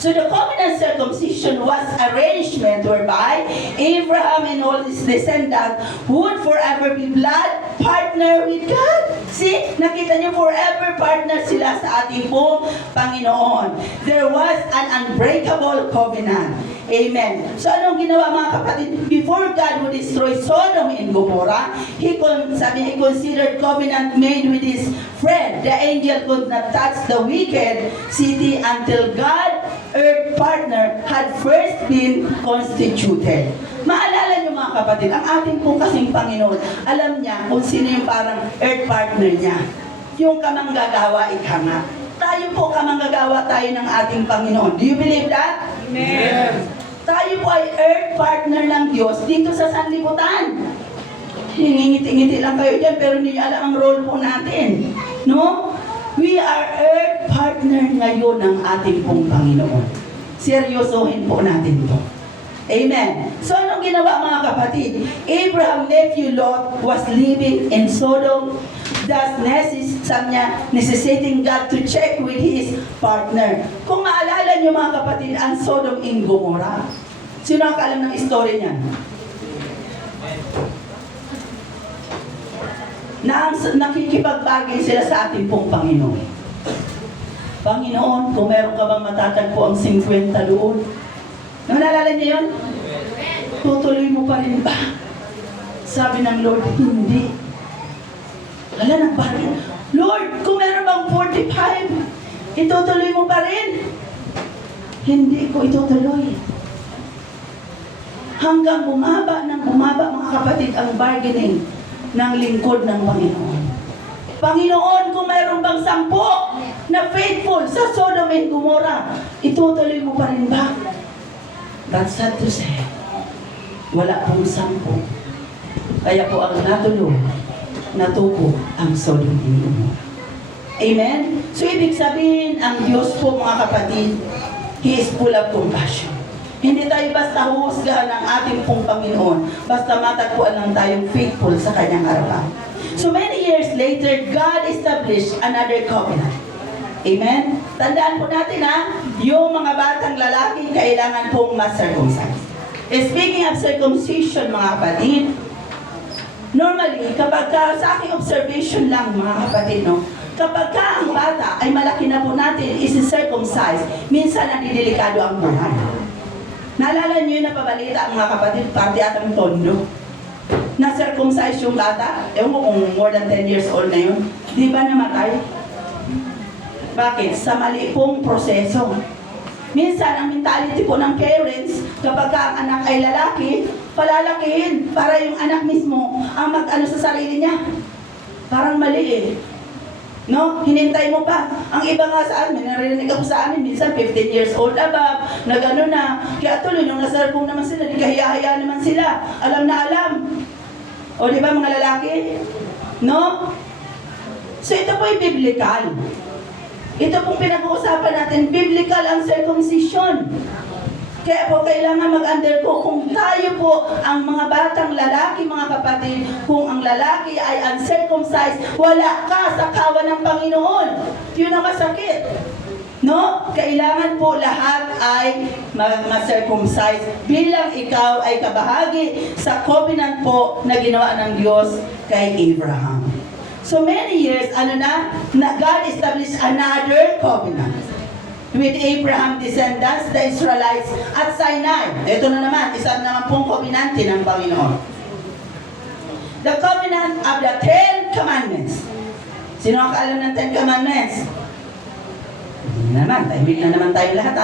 So, So the covenant circumcision was arrangement whereby Abraham and all his descendants would forever be blood partner with God. See, nakita niyo, forever partner sila sa ating pong Panginoon. There was an unbreakable covenant. Amen. So anong ginawa mga kapatid? Before God would destroy Sodom and Gomorrah, he considered covenant made with his friend. The angel could not touch the wicked city until God, earth partner, had first been constituted. Maalala niyo mga kapatid, ang ating pong kasing Panginoon, alam niya kung sino yung parang earth partner niya. Yung kamanggagawa, ika nga. Tayo po kamanggagawa tayo ng ating Panginoon. Do you believe that? Amen. Tayo po ay earth partner ng Diyos dito sa sanlibutan. Ngingiti-ngiti lang kayo dyan, pero hindi niyo alam ang role po natin. No? We are earth partner ngayon ng ating pong Panginoon. Seryosohin po natin ito. Amen. So anong ginawa mga kapatid? Abraham nephew Lot was living in Sodom. Thus, necessitating God to check with his partner. Kung maalala niyo mga kapatid, ang Sodom and Gomorrah. Sino ang kaalam ng story niyan? Nakikipagbagay sila sa ating pong Panginoon. Panginoon, kung meron ka bang matatagpo ang 50 doon? Naalala niyo yun? Tutuloy mo pa rin ba? Sabi ng Lord, hindi. Wala nang bagay. Lord, kung meron bang 45, itutuloy mo pa rin. Hindi ko itutuloy. Hanggang bumaba mga kapatid ang bargaining ng lingkod ng Panginoon. Panginoon, kung meron bang 10 na faithful sa Sodom and Gomorrah, itutuloy mo pa rin ba? But sad to say, wala pong 10. Kaya po ang natuko ang Sodom and Gomorrah. Amen? So, ibig sabihin, ang Diyos po mga kapatid, He is full of compassion. Hindi tayo basta huhusgahan ng ating pong Panginoon, basta matagpuan lang tayong faithful sa Kanyang harapan. So, many years later, God established another covenant. Amen? Tandaan po natin yung mga batang lalaki kailangan pong ma-circumcise. Speaking of circumcision mga kapatid, normally, kapag sa aking observation lang mga kapatid, no, kapag ang bata ay malaki na po natin, isi-circumcise, minsan nadidelikado ang buhay. Naalala niyo yung napabalita mga kapatid, pati atang tondo, na-circumcise yung bata, ewan ko kung more than 10 years old na yun, di ba namatay? Bakit? Sa mali pong proseso. Minsan, ang mentality po ng parents, kapag ang anak ay lalaki, palalakihin para yung anak mismo ang mag-ano sa sarili niya. Parang mali eh. No? Hinintay mo pa. Ang iba nga sa amin, narinig ako sa amin, minsan 15 years old above, na gano'n na. Kaya tuloy, nung nasarpong naman sila, di kahiya-hiya naman sila. Alam na alam. O di ba mga lalaki? No? So ito po ay biblical. Ito pong pinag-uusapan natin, biblical ang circumcision. Kaya po kailangan mag-undergo kung tayo po ang mga batang lalaki, mga kapatid, kung ang lalaki ay uncircumcised, wala ka sa kawan ng Panginoon. Yun ang masakit. No? Kailangan po lahat ay ma-circumcise bilang ikaw ay kabahagi sa covenant po na ginawa ng Diyos kay Abraham. So many years, God established another covenant with Abraham descendants, the Israelites at Sinai. Ito na naman, isa naman pong covenante ng Panginoon. The covenant of the 10 commandments. Sino ang kaalam ng 10 commandments? Hindi naman, tahimik na naman tayo lahat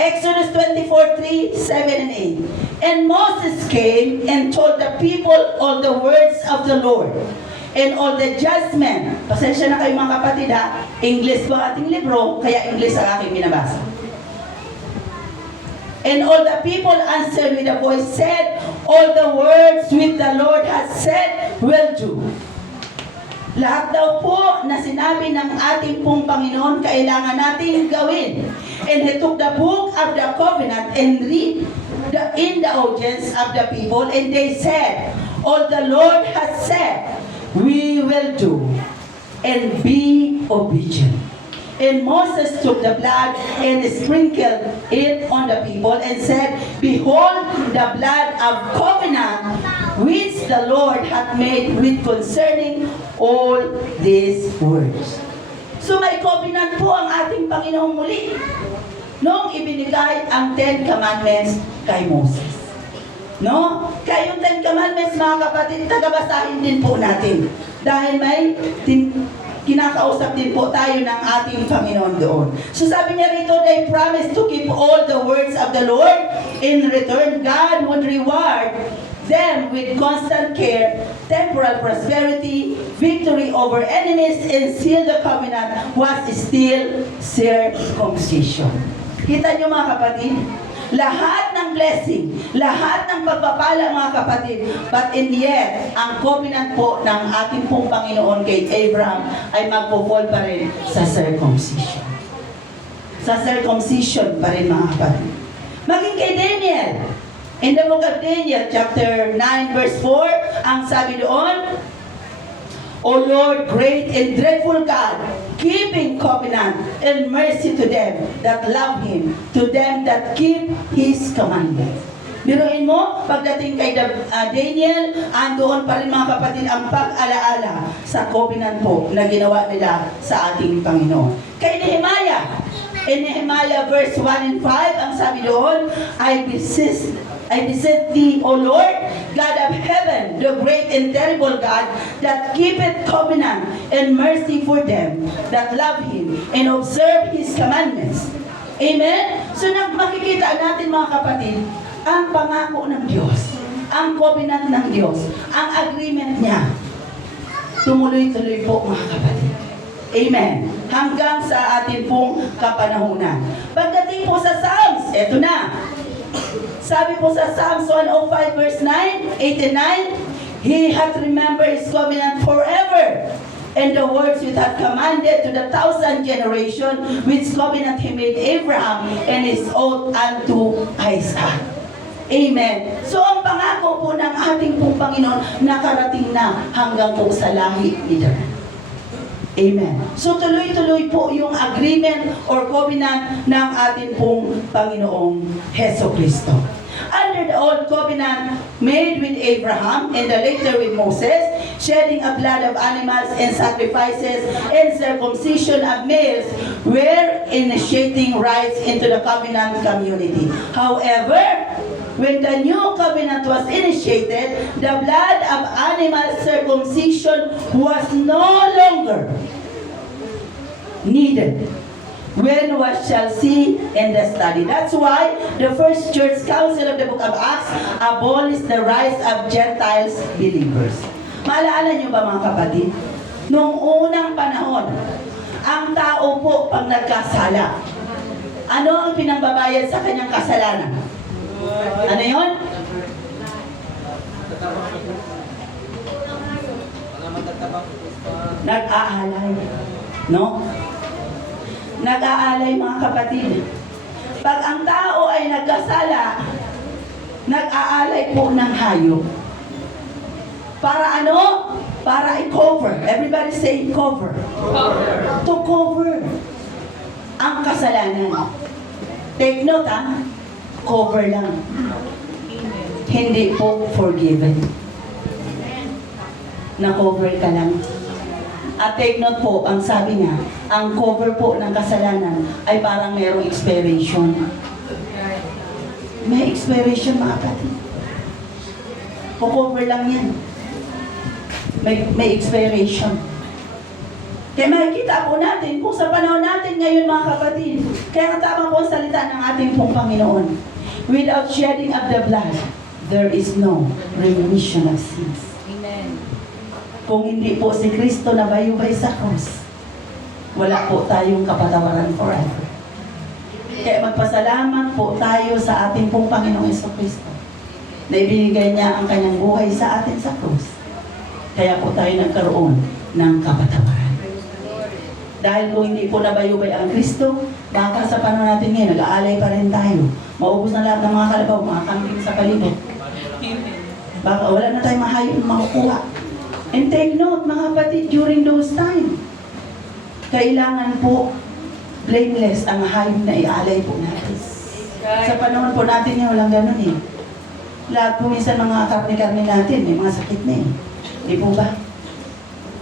Exodus 24:3, 7 and 8. And Moses came and told the people all the words of the Lord and all the judgment. Pasensya na kayo mga kapatid English po ating libro, kaya English ang aking binabasa. And all the people answered with a voice, said, all the words which the Lord has said will do. Lahat daw po na sinabi ng ating pong Panginoon, kailangan natin gawin. And he took the book of the covenant and read in the audience of the people, and they said, all the Lord has said, we will do, and be obedient. And Moses took the blood and sprinkled it on the people and said, Behold the blood of covenant which the Lord hath made with concerning all these words. So may covenant po ang ating Panginoong muli nung ibinigay ang Ten Commandments kay Moses. No? Kaya yung Ten Commandments, mga kapatid, tagabasahin din po natin. Dahil may kinakausap din po tayo ng ating Panginoon doon. So sabi niya rito, they promised to keep all the words of the Lord. In return, God would reward them with constant care, temporal prosperity, victory over enemies, and seal the covenant was still circumcision. Kita niyo mga kapatid? Lahat ng blessing, lahat ng pagpapala mga kapatid, but in yet, ang covenant po ng ating pong Panginoon kay Abraham ay magpo-fall pa rin sa circumcision. Sa circumcision pa rin mga kapatid. Maging kay Daniel, in the book of Daniel, chapter 9, verse 4, ang sabi doon, O Lord, great and dreadful God, keeping covenant and mercy to them that love Him, to them that keep His commandments. Biruin mo, pagdating kay Daniel, andoon pa rin mga kapatid ang pag-alaala sa covenant po na ginawa nila sa ating Panginoon. Kay Nehemiah, in Nehemiah verse 1 and 5, ang sabi doon, I beseech thee, O Lord, God of heaven, the great and terrible God, that keepeth covenant and mercy for them that love Him and observe His commandments. Amen? So makikita natin mga kapatid, ang pangako ng Diyos, ang covenant ng Diyos, ang agreement niya, tumuloy-tuloy po mga kapatid. Amen. Hanggang sa atin pong kapanahunan. Pagdating po sa Psalms, eto na. Sabi po sa Psalms 105 verse 9, 89, He hath remembered His covenant forever, and the words which hath commanded to the 1,000 generation, which covenant He made Abraham and His oath unto Isaac. Amen. So ang pangako po ng ating pong Panginoon nakarating na hanggang po sa lahi ni David. Amen. So tuloy-tuloy po yung agreement or covenant ng ating pong Panginoong Heso Kristo. Under the old covenant made with Abraham and the later with Moses, shedding of blood of animals and sacrifices and circumcision of males were initiating rights into the covenant community. However, when the new covenant was initiated, the blood of animal circumcision was no longer needed. When we shall see in the study. That's why the First Church Council of the Book of Acts abolished the rights of Gentiles believers. Maalala niyo ba mga kapatid? Noong unang panahon, ang tao po pag nagkasala, ano ang pinangbabayad sa kanyang kasalanan? Ano yun? Nag-aalay. No? Nag-aalay mga kapatid. Pag ang tao ay nagkasala, nag-aalay po ng hayop. Para ano? Para i-cover. Everybody say cover. To cover ang kasalanan. Take note ha. Cover lang. Hindi po forgiven. Na-cover ka lang. At take note po, ang sabi niya, ang cover po ng kasalanan ay parang mayroong expiration. May expiration mga kapatid. Cover lang yan. May expiration. Kaya makikita po natin kung sa panahon natin ngayon mga kapatid, kaya tama po ang salita ng ating pong Panginoon. Without shedding of the blood, there is no remission of sins. Amen. Kung hindi po si Kristo na bayubay sa krus, wala po tayong kapatawaran forever. Kaya magpasalamat po tayo sa ating pong Panginoong Jesucristo na ibinigay niya ang kanyang buhay sa atin sa krus. Kaya po tayo nagkaroon ng kapatawaran. Dahil kung hindi po nabayubay ang Kristo, baka sa panahon natin ngayon, nag-aalay pa rin tayo. Maubos na lahat ng mga kalabaw, mga kambing sa palibot. Baka wala na tayong mahayop na makukuha. And take note, mga kapatid, during those time, kailangan po blameless ang hayop na ialay po natin. Sa panahon po natin yan, walang ganun eh. Lahat po minsan mga karne-karne natin, may mga sakit na eh. Di po ba?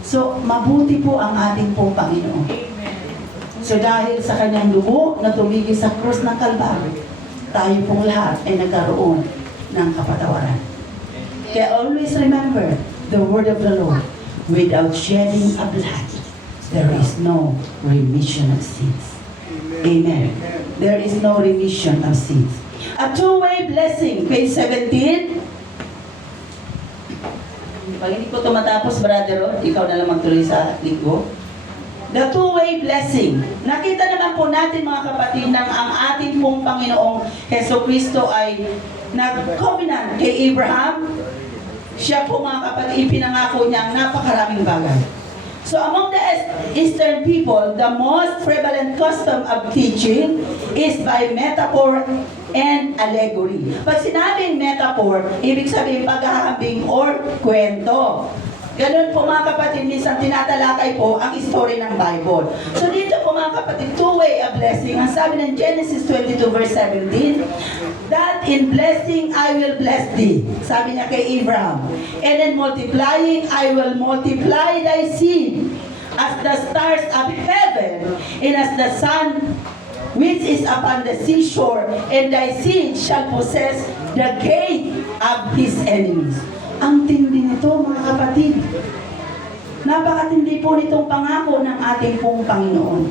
So, mabuti po ang ating pong Panginoon. So, dahil sa kanyang dugo na tumigil sa krus ng Kalbaryo, tayo pong lahat ay nagkaroon ng kapatawaran. Kaya always remember the word of the Lord. Without shedding a blood, there is no remission of sins. Amen. There is no remission of sins. A two-way blessing, page 17. Pag hindi ko ito matapos, Brother Rod, ikaw na lang magtuloy sa linggo. The two-way blessing. Nakita naman po natin mga kapatid nang ang ating pong Panginoong Heso Kristo ay nag-covenant kay Abraham. Siya po mga kapatid, ipinangako niya ang napakaraming bagay. So among the Eastern people, the most prevalent custom of teaching is by metaphor and allegory. Pag sinabing metaphor, ibig sabihin paghahambing or kwento. Ganun po mga kapatid, minsan tinatalakay po ang story ng Bible. So dito po mga kapatid, two-way a blessing. Ang sabi ng Genesis 22 verse 17, that in blessing I will bless thee. Sabi niya kay Abraham. And in multiplying, I will multiply thy seed as the stars of heaven and as the sun which is upon the seashore, and thy seed shall possess the gate of his enemies. Ang tindi nito mga kapatid. Napakatindi po nitong pangako ng ating pong Panginoon.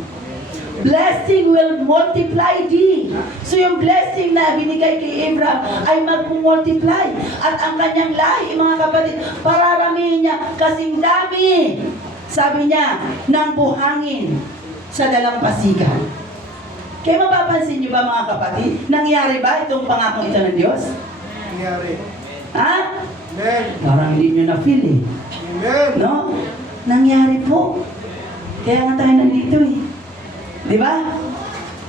Blessing will multiply thee. So yung blessing na binigay kay Abraham ay mag-multiply. At ang kanyang lahi mga kapatid, pararamihin niya kasing dami. Sabi niya, ng buhangin sa dalampasigan. Kaya mapapansin niyo ba mga kapatid, nangyari ba itong pangakong ito ng Diyos? Nangyari. Ha? Amen. Parang hindi nyo na-feel eh. Amen. No? Nangyari po. Kaya nga tayo nandito eh. Di ba?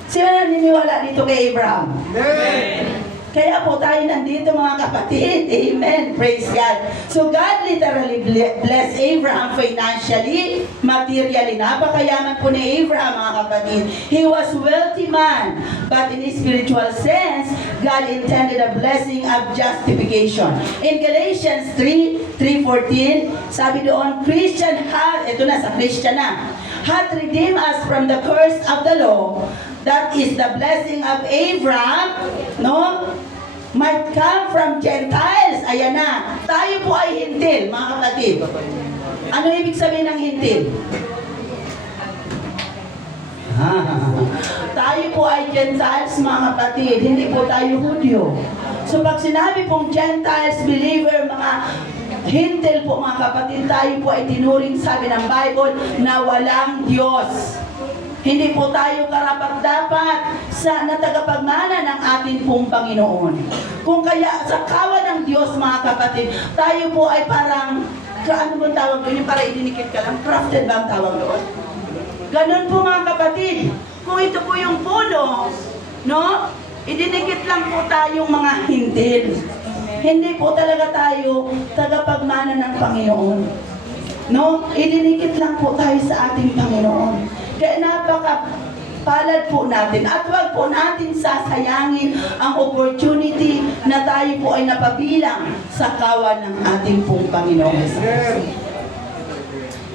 Sino naniniwala dito kay Abraham? Amen. Kaya po tayo nandito mga kapatid. Amen. Praise God. So God literally blessed Abraham financially, materially. Napakayaman po ni Abraham mga kapatid. He was wealthy man. But in a spiritual sense, God intended a blessing of justification. In Galatians 3:14, sabi doon, Christian hath, ito na sa Christian na, hath redeemed us from the curse of the law. That is the blessing of Abraham, no? Might come from Gentiles. Ayan na. Tayo po ay hintil, mga kapatid. Ano ibig sabihin ng hintil? Tayo po ay Gentiles, mga kapatid. Hindi po tayo Hudyo. So pag sinabi pong Gentiles, believer, mga hintil po mga kapatid, tayo po ay tinuring, sabi ng Bible, na walang Diyos. Hindi po tayo karapat-dapat sa natagapagmana ng ating pong Panginoon. Kung kaya sa kawan ng Diyos mga kapatid, tayo po ay parang, ano bang tawag doon? Yung para idinikit ka lang, crafted ba ang tawag doon? Ganun po mga kapatid. Kung ito po yung puno, no? Idinikit lang po tayong mga hintil. Hindi po talaga tayo tagapagmana ng Panginoon. No? Idinikit lang po tayo sa ating Panginoon. Kaya napaka-palad po natin at huwag po natin sasayangin ang opportunity na tayo po ay napabilang sa kawan ng ating pong Panginoon.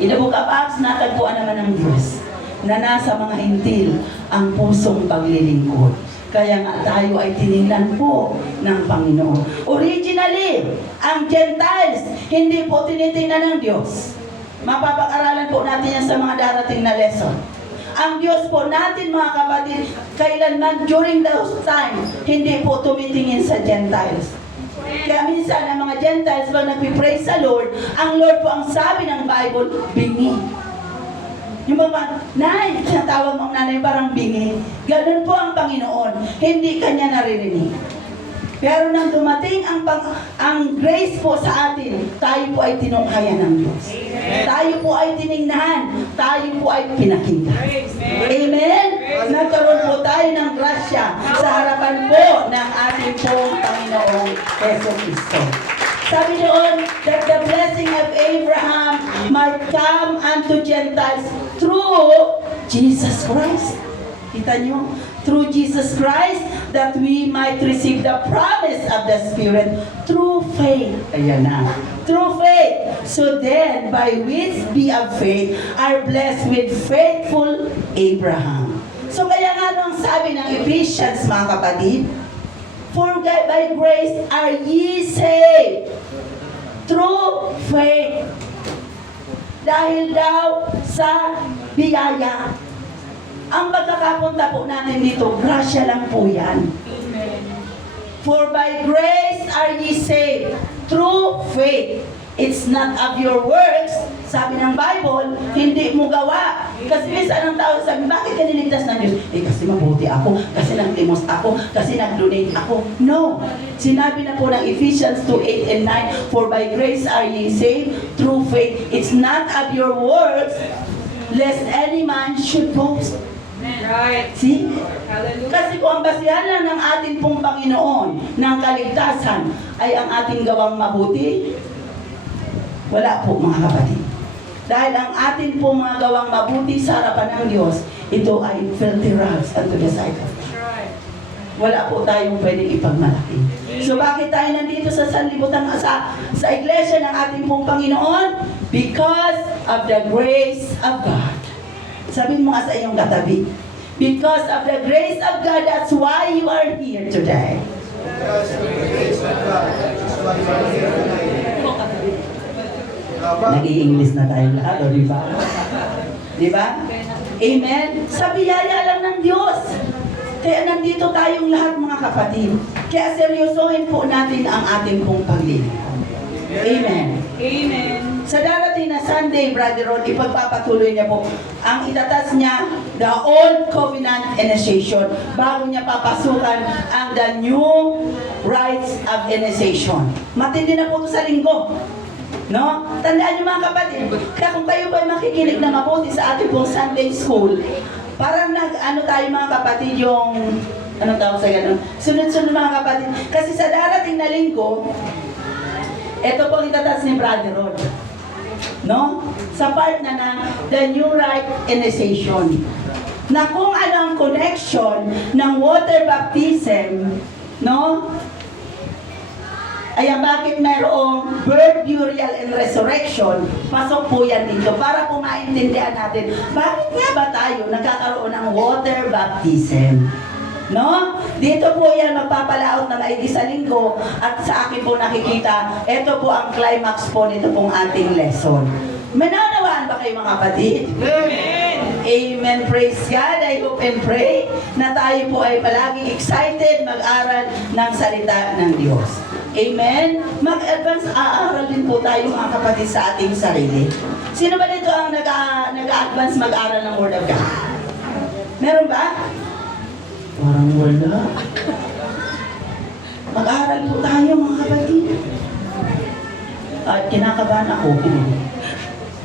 In the book of Acts, natagpuan naman ng Diyos na nasa mga hintil ang pusong paglilingkod. Kaya nga tayo ay tiningnan po ng Panginoon. Originally, ang Gentiles, hindi po tinitingnan ng Diyos. Mapapag-aralan po natin yan sa mga darating na lesson. Ang Diyos po natin mga kapatid, kailanman during those times, hindi po tumitingin sa Gentiles. Kaya minsan ang mga Gentiles pag nagpipraise sa Lord, ang Lord po ang sabi ng Bible, bingi. Yung mga, nay, tinatawag mong nanay parang bingi. Ganun po ang Panginoon, hindi kanya naririnig. Pero nang dumating ang grace po sa atin, tayo po ay tinunghayan ng Diyos. Tayo po ay tiningnan, tayo po ay pinakita. Amen? Nagkaroon po tayo ng grasya sa harapan po ng ating pong Panginoong Yeso Cristo. Sabi doon, that the blessing of Abraham might come unto Gentiles through Jesus Christ. Kita nyo? Through Jesus Christ, that we might receive the promise of the Spirit through faith. Ayan na. Through faith. So then, by which be of faith, are blessed with faithful Abraham. So kaya nga nung sabi ng Ephesians, mga kapatid, for by grace are ye saved through faith. Dahil daw sa biyaya. Ang pagkakapunta po natin dito, grasya lang po yan. For by grace are ye saved through faith. It's not of your works. Sabi ng Bible, hindi mo gawa. Kasi minsan ang tao sabi, bakit ka niligtas ng Diyos? Kasi mabuti ako, kasi nagtimos ako, kasi nag-donate ako. No. Sinabi na po ng Ephesians 2:8 and 9, for by grace are ye saved through faith. It's not of your works, lest any man should boast. Right. See? Hallelujah. Kasi kung ang basihan lang ng ating pong Panginoon ng kaligtasan ay ang ating gawang mabuti, wala po mga kapatid. Dahil ang ating pong mga gawang mabuti sa harapan ng Diyos, ito ay filthy rags unto the sight of God. Right. Wala po tayong pwedeng ipagmalaki. So bakit tayo nandito sa sanlibutan sa iglesia ng ating pong Panginoon? Because of the grace of God. Sabihin mo nga sa iyong katabi, because of the grace of God, that's why you are here today. Because of the grace of God, that's why you are here tonight. Nag-i-English na tayo lahat, o di ba? Di ba? Amen? Sa biyaya lang ng Diyos. Kaya nandito tayong lahat mga kapatid. Kaya seryosohin po natin ang ating pong paglilingkod. Amen. Amen. Sa darating na Sunday, Brother Ron, ipagpapatuloy niya po ang itatas niya, the Old Covenant Initiation, bago niya papasukan ang the New Rites of Initiation. Matindi na po ito sa linggo. No? Tandaan niyo mga kapatid, kaya kung kayo ba makikinig na mabuti sa ating pong Sunday School, parang tayo mga kapatid yung, anong tawag sa ganun? Sunod-sunod mga kapatid. Kasi sa darating na linggo, ito po ang itatas ni Brother Rod. No? Sa part na ng the New Rite Initiation. Na kung ano ang connection ng water baptism, no? Ayan, bakit mayroong birth, burial, and resurrection? Pasok po yan dito para po maintindihan natin, bakit nga ba tayo nagkakaroon ng water baptism? No? Dito po yan magpapalaot na maigi sa linggo at sa akin po nakikita, ito po ang climax po nito pong ating lesson. May naunawaan ba kayo mga kapatid? Amen. Amen. Praise God. I hope and pray na tayo po ay palaging excited mag-aral ng salita ng Diyos. Amen. Mag-advance aaral din po tayo mga kapatid sa ating sarili. Sino ba dito ang nag-advance mag-aral ng Word of God? Meron ba? Parang wala. Mag-aral po tayo mga kapatid. At kinakabahan ako.